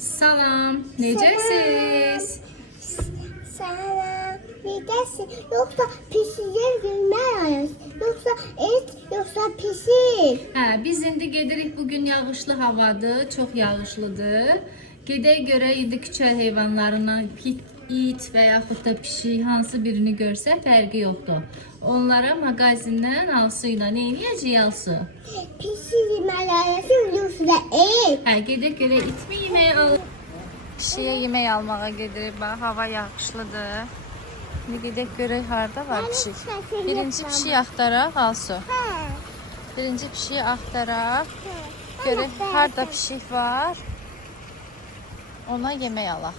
Salam, necəsiz? Salam, necəsin? Yoxsa pişirər gülmək ayız? Yoxsa et, yoxsa pişir? Biz indi gedirik. Bugün yağışlı havadır, çox yağışlıdır. Gedək görək indi küçə heyvanlarından it və yaxud da pişik hansı birini görsək fərqi yoxdur. Onlara mağazindən alsı ilə nə edəcəyik alsı? Pişir yemək ayız, yoxsa et? Gedək görək it mi yemək alır? Pişiyə yemək almağa gedirik. Bax, hava yağışlıdır. İndi gedək görək harda var pişik. Birinci pişiyi axtaraq alsı. Birinci pişiyi axtaraq. Görək harda pişik var. Ona yemək alaq.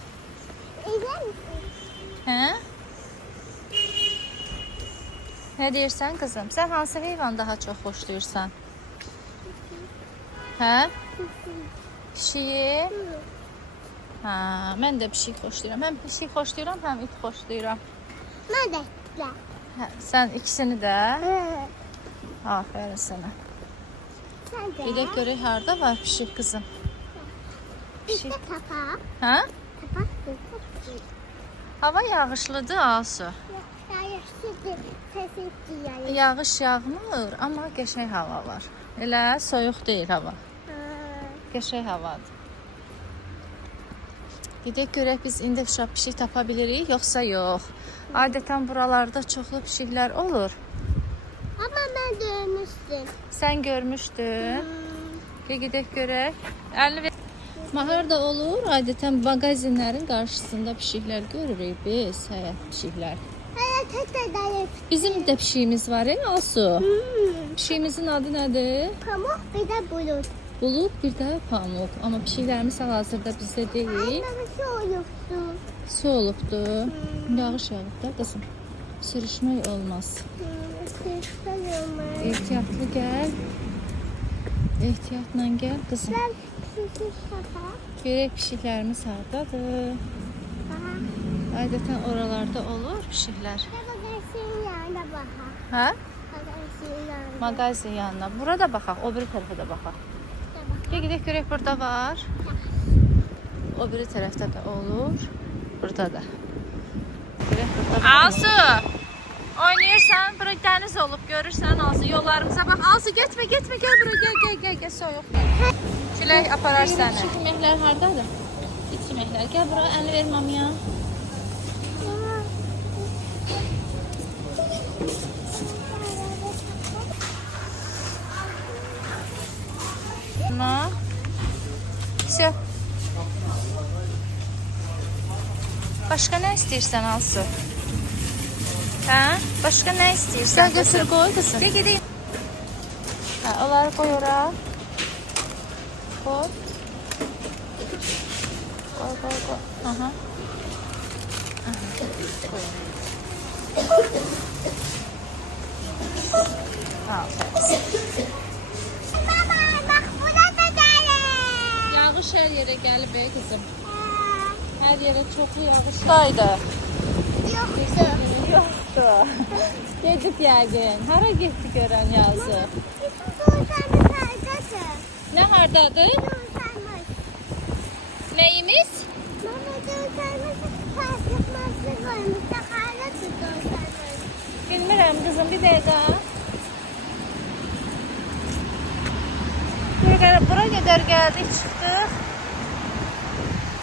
Hə? Nə deyirsən qızım? Sən hansı heyvanı daha çox xoşlayırsan? Hə? Pişiyi? Hə, mən də pişik xoşlayıram. Həm pişik xoşlayıram, həm it xoşlayıram. Mən də. Hə, sən ikisini də? Afərin sənə. Sən də. Gedək görək harda var pişik qızım. Pişik tapaq. Hə? Tapaq. Hava yağışlıdır Asu. Yağışlıdır. Səsin duyarım. Yağış yağmır, amma qəşəng hava var. Elə soyuq deyil hava. Qəşəng havadır. Gedək görək biz indi pişik tapa bilirik, yoxsa yox. Adətən buralarda çoxlu pişiklər olur. Amma mən görmüşdüm. Sən görmüşdün. Gedək görək. Əlini ver. Maharda olur, adətən mağazinlərin qarşısında pişiklər görürük biz, həyat pişiklər. Həyat tədədir. Bizim də pişiyimiz var, Asu. Pişiyimizin adı nədir? Pamuk bir də bulut. Bulut, bir də pamuk. Amma pişiklərimiz hal-hazırda bizdə deyil. Annem su olubdu. Su olubdur. Yağış yağıb da qızım. Sürüşmək olmaz. Sürüşmək olmaz. Ehtiyatlı gəl. Ehtiyatla gəl qızım. Mən pişik tapaq. Görək pişiklərimiz hardadır. Adətən oralarda olur pişiklər. Mağazinin yanına baxaq. Hə? Mağazinin yanına. Mağazin yanına. Burada baxaq, o biri tərəfə də baxaq. Gedək görək burada var. O biri tərəfdə də olur. Burada da. Görək burada. Asu! Oynayırsan, bura dəniz olub, görürsən Asu. Yollarımıza bax. Asu getmə, getmə, gəl bura, gəl, soyuq. Külək aparar səni. İç yeməklər hardadır? İç yeməklər. Gəl bura, əlini ver mamaya. Все. Başka ne istiyorsan Alsu? Ha? Başka ne istiyorsan? Gel götür koy kızım. Gel gideyim. Ha, onları koy oraya. Koy. Koy. Aha. Aferin. Yağış her yere gelip kızım. Her yere çoklu yağışdaydı. Yoktu. Gedib yəqin. Hara getdi görən yazı? Ne hardadır? Neyimiz? Bilmirəm kızım, bir dəqiqə. Bura qədər gəldik, çıxdıq.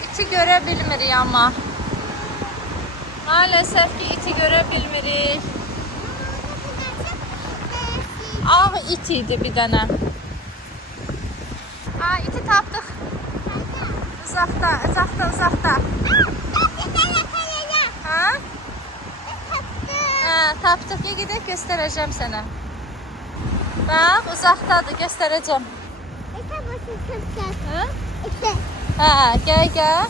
İti görə bilmirik amma. Maalesef ki iti görə bilmirik. Ağ it idi bir dənə. İti tapdıq. Uzaqda. Ha? Tapdıq. Gedək göstərəcəm sənə. Bax, uzaqdadır, göstərəcəm. Gel.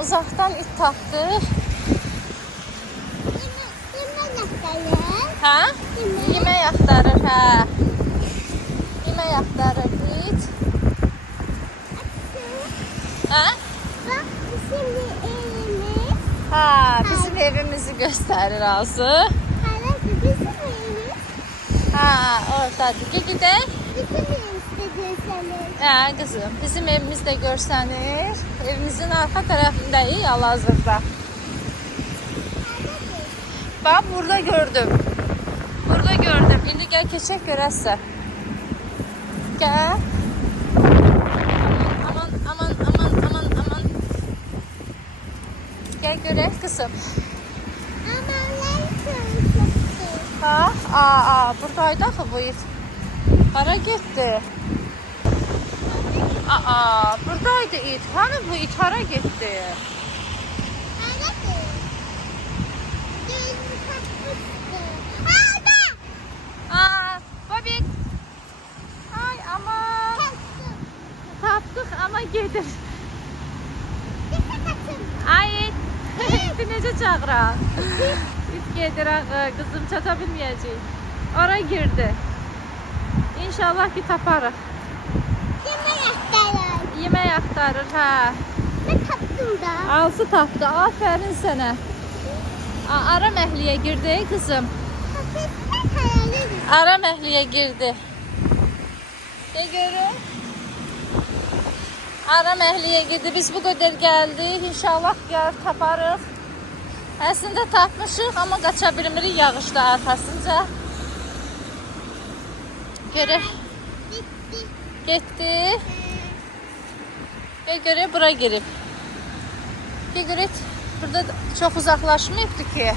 Uzaktan it tapdıq. Ha? Yemək axtarır, hə. Yemək axtarır it. Ha? Bak şimdi evimiz. Ha, bizim evimizi göstərir Asu. Hala bizim evimiz. Ha, oradadır. Gedək. Bütün istediğin senin. Kızım, bizim evimiz de görsənir. Evimizin arka tarafındayız hal-hazırda. Bak burada gördüm. Burada gördüm. İndi gel keçək görəsən. Gel. Gel görək kızım. Ha? Buradaydı axı bu it. Hara getdi? Buradaydı it. Hani bu it hara getdi? Bobik. Ay aman. Tapdıq ama gedir. Ay it. İti necə çağırar? İt gedir ağı. Kızım çata bilməyəcək. Ora girdi. İnşallah ki taparıq. Yemək axtarır, hə. Ben tapdım da. Alsı tapdı. Aferin sənə. Ara məhliyə girdi kızım. Ara məhliyə girdi. Ne görün? Ara məhliyə girdi. Biz bu qədər gəldik. İnşallah gəlir taparıq. Əslində tapmışıq, amma qaça bilmirik yağışda arxasınca. Görək. Getdi. Ve göre bura girip. Bir göre burada çok uzaklaşmayıptı ki.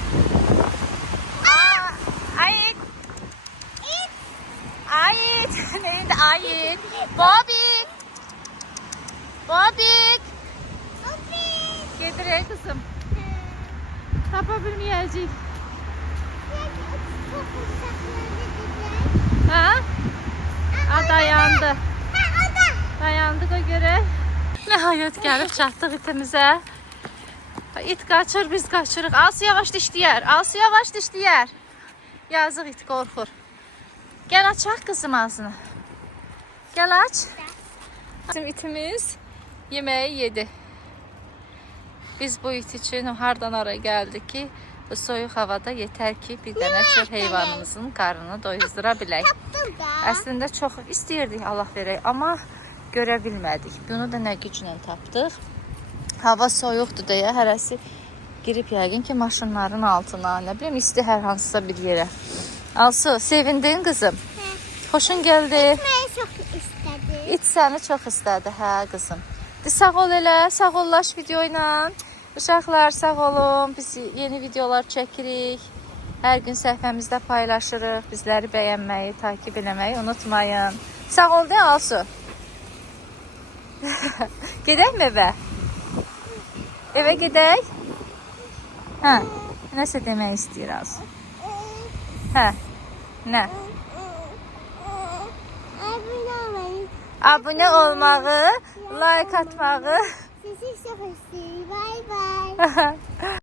Ayit. Ayit. Neydi Ayit? Bobik. Bobik. Gedir ey kızım. Tapabilmeyecek. Ha? Dayandı. Dayandık o göre. Nəhayət gəlib çatdıq itimizə. İt qaçır, biz qaçırıq. Alsı yavaş dişləyər. Alsı yavaş dişləyər. Yazıq it qorxur. Gəl açaq qızım ağzını. Gəl aç. Bizim itimiz yeməyi yedi. Biz bu it için hardan ara gəldik ki, bu soyuq havada yetər ki, bir dənə çöl heyvanımızın qarnını doyuzdura bilək. Əslində çox istəyirdik Allah verək, amma görə bilmədik. Bunu da nə güclə tapdıq. Hava soyuqdur deyə hərəsi girib yəqin ki maşınların altına, nə bilim isti hər hansısa bir yerə. Alsu, sevindin qızım? Xoşun gəldi? Mən çox istədim. İt səni çox istədi, hə qızım. Sağ ol elə, sağ ollaş video ilə. Uşaqlar sağ olun. Biz yeni videolar çəkirik. Hər gün səhifəmizdə paylaşırıq. Bizləri bəyənməyi, takip eləməyi unutmayın. Sağ ol de Alsu. Gedək mi evə? Evə gedək? Hə, nəsə demək istəyir Alsu. Hə, nə? Abunə olmağı, like atmağı. Sizi çox istəyirəm. Bye bye.